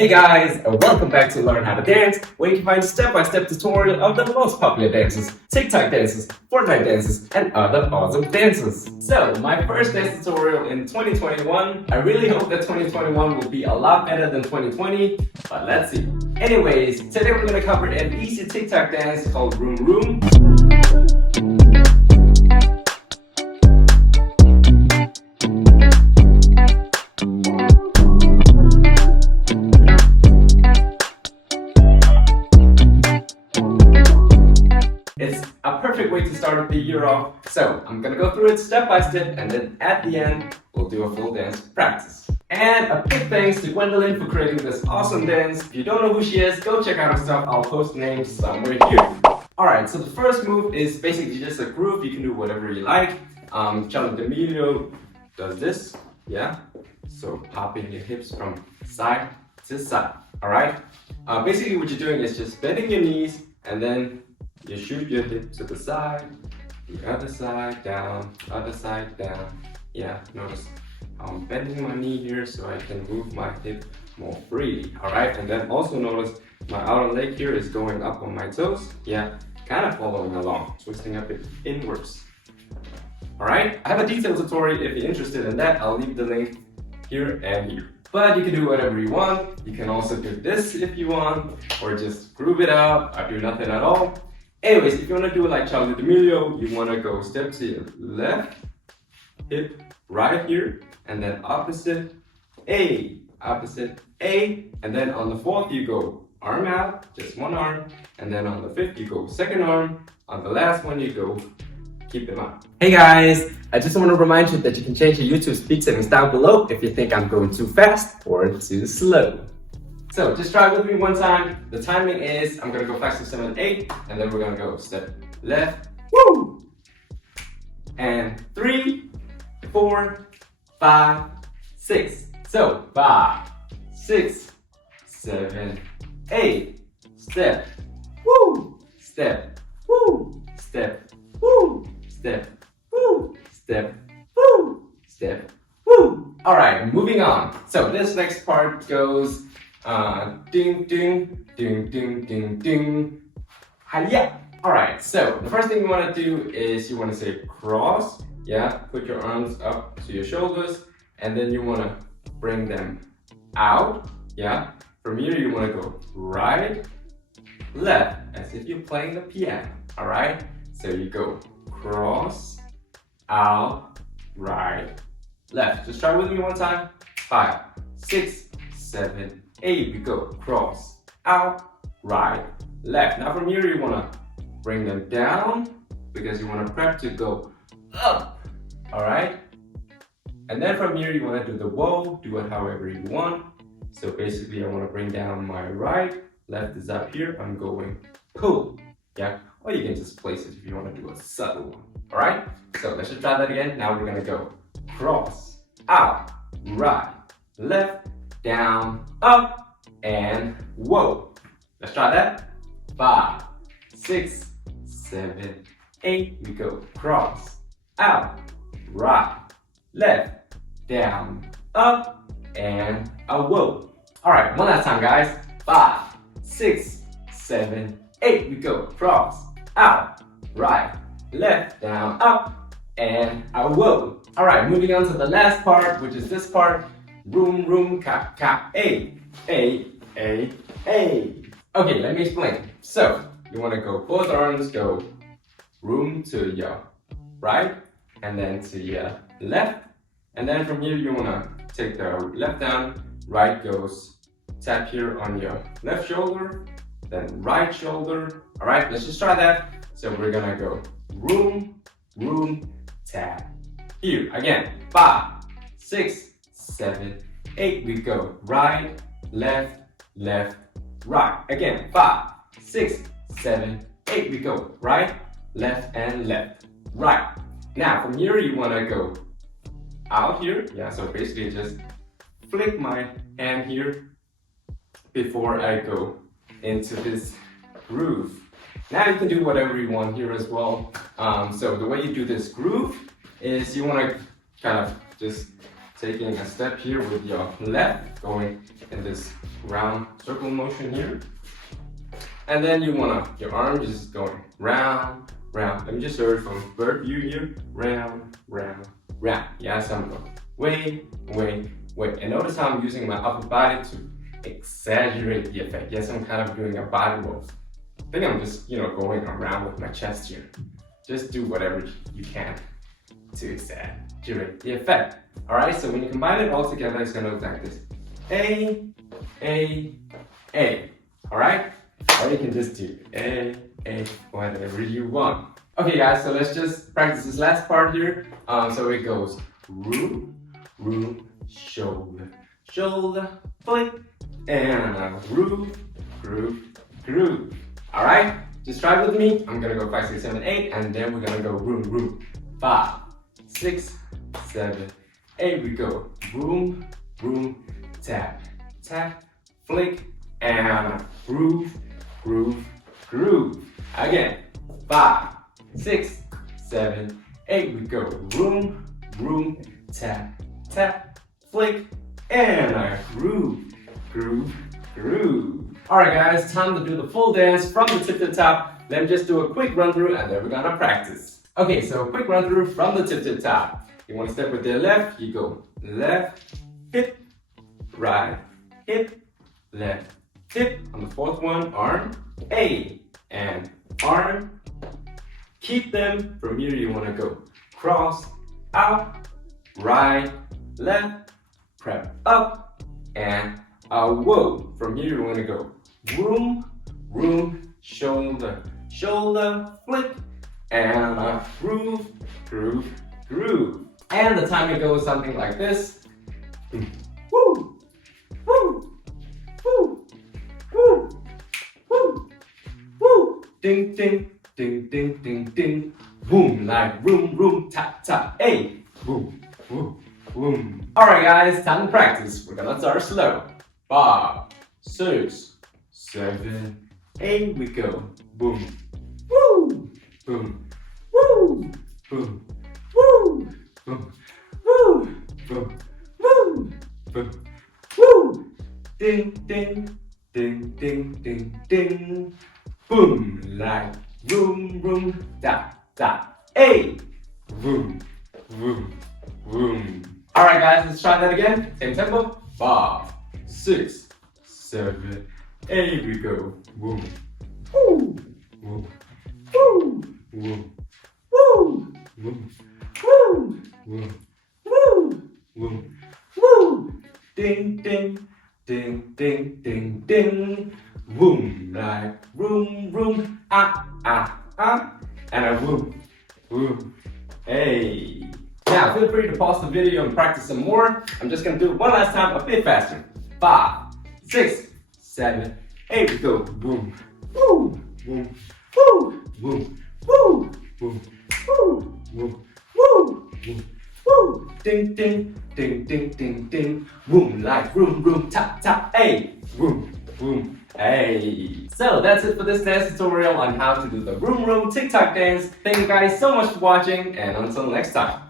Hey guys, and welcome back to Learn How to Dance, where you can find step-by-step tutorial of the most popular dances, TikTok dances, Fortnite dances, and other awesome dances. So, my first dance tutorial in 2021. I really hope that 2021 will be a lot better than 2020, but let's see. Anyways, today we're going to cover an easy TikTok dance called Vroom Vroom. It's a perfect way to start the year off, so I'm gonna go through it step by step, and then at the end, we'll do a full dance practice. And a big thanks to Gwendolyn for creating this awesome dance. If you don't know who she is, go check out her stuff. I'll post names somewhere here. Alright, so the first move is basically just a groove. You can do whatever you like. Charlie D'Amelio does this, yeah? So popping your hips from side to side, alright? Basically what you're doing is just bending your knees, and then you shoot your hip to the side, the other side down, other side down. Yeah, notice I'm bending my knee here so I can move my hip more freely, alright? And then also notice my outer leg here is going up on my toes. Yeah, kind of following along, twisting up it inwards. Alright, I have a detailed tutorial if you're interested in that. I'll leave the link here and here. But you can do whatever you want. You can also do this if you want, or just groove it out, or do nothing at all. Anyways, if you want to do it like Charlie D'Amelio, you want to go step to your left, hip right here, and then opposite A, and then on the fourth you go arm out, just one arm, and then on the fifth you go second arm, on the last one you go keep them out. Hey guys, I just want to remind you that you can change your YouTube speed settings down below if you think I'm going too fast or too slow. So just try with me one time. The timing is, I'm gonna go 5, 6, 7, 8, and then we're gonna go step left, woo! And 3, 4, 5, 6. So 5, 6, 7, 8. Step, woo! Step, woo! Step, woo! Step, woo! Step, woo! Step, woo! Alright, moving on. So this next part goes ding, ding, ding, ding, ding, ding. Hiya! Alright, so the first thing you want to do is you want to say cross. Yeah, put your arms up to your shoulders, and then you want to bring them out. Yeah, from here you want to go right, left, as if you're playing the piano. Alright, so you go cross, out, right, left. Just try with me one time. 5, 6, 7, 8, we go cross, out, right, left. Now from here you want to bring them down because you want to prep to go up, alright? And then from here you want to do the whoa, do it however you want. So basically I want to bring down my right, left is up here, I'm going pull, yeah? Or you can just place it if you want to do a subtle one, alright? So let's just try that again. Now we're going to go cross, out, right, left, down, up, and whoa. Let's try that. 5, 6, 7, 8. We go cross, out, right, left, down, up, and a whoa. Alright, one last time guys. 5, 6, 7, 8. We go cross, out, right, left, down, up, and a whoa. Alright, moving on to the last part, which is this part. Vroom, vroom, cap, cap, A. Okay, let me explain. So, you want to go, both arms go vroom to your right, and then to your left. And then from here, you want to take the left down, right goes, tap here on your left shoulder, then right shoulder. Alright, let's just try that. So we're gonna go vroom, vroom, tap. Here, again, 5, 6, 7, 8. We go right, left, left, right. Again, 5, 6, 7, 8. We go right, left, and left, right. Now from here you want to go out here. Yeah, so basically just flick my hand here before I go into this groove. Now you can do whatever you want here as well. So the way you do this groove is you want to kind of just taking a step here with your left, going in this round circle motion here. And then you wanna, your arm just going round, round. Let me just search from bird view here. Round, round, round. Yeah, so I'm going way, way, way. And notice how I'm using my upper body to exaggerate the effect. Yes, I'm kind of doing a body roll. I think I'm just, going around with my chest here. Just do whatever you can to exaggerate the effect. All right, so when you combine it all together, it's gonna look like this. A, A. All right? Or you can just do A, whatever you want. Okay guys, so let's just practice this last part here. So it goes room, room, shoulder, shoulder, flick, and groove, groove, groove. All right, just try with me. I'm gonna go 5, 6, 7, 8, and then we're gonna go room, room. 5, 6, 7, 8. We go room, room, tap, tap, flick, and groove, groove, groove. Again, 5, 6, 7, 8. We go room, room, tap, tap, flick, and a groove, groove, groove. Alright guys, time to do the full dance from the tip to the top. Let me just do a quick run through and then we're gonna practice. Okay, so a quick run through from the tip to the top. You wanna step with the left, you go left, hip, right, hip, left, hip. On the fourth one, arm, A, and arm. Keep them. From here you wanna go cross, out, right, left, prep up, and whoa. From here you wanna go room, room, shoulder, shoulder, flick, and groove, groove, groove. And the timing goes something like this. Woo, woo, woo, woo, woo, woo. Ding, ding, ding, ding, ding, ding. Boom, like room, room, tap, tap, hey. Boom, boom, boom. Alright guys, time to practice. We're gonna start slow. 5, 6, 7, 8. We go. Boom, woo, boom, woo, boom, woo, boom, woo, boom, woo, boom, woo. Ding, ding, ding, ding, ding, ding. Boom, like room, room, da, da, hey. Boom, boom, boom. Alright guys, let's try that again. Same tempo. 5, 6, 7, 8. We go. Boom, woo, woo, woo, woo, woo, woo, woo, woo, woo, woo, woo. Ding, ding, ding, ding, ding, ding. Boom, like room, room, ah, ah, ah, and a boom, boom, hey. Now feel free to pause the video and practice some more. I'm just gonna do it one last time, a bit faster. 5, 6, 7, 8. We go. Boom, woo, boom, woo, boom, woo, boom, woo, boom, woo, boom, woo. Ding, ding, ding, ding, ding, ding. Boom, like room, room, tap, tap, hey. Boom, boom. Hey! So that's it for this dance tutorial on how to do the Vroom Vroom TikTok dance. Thank you guys so much for watching, and until next time.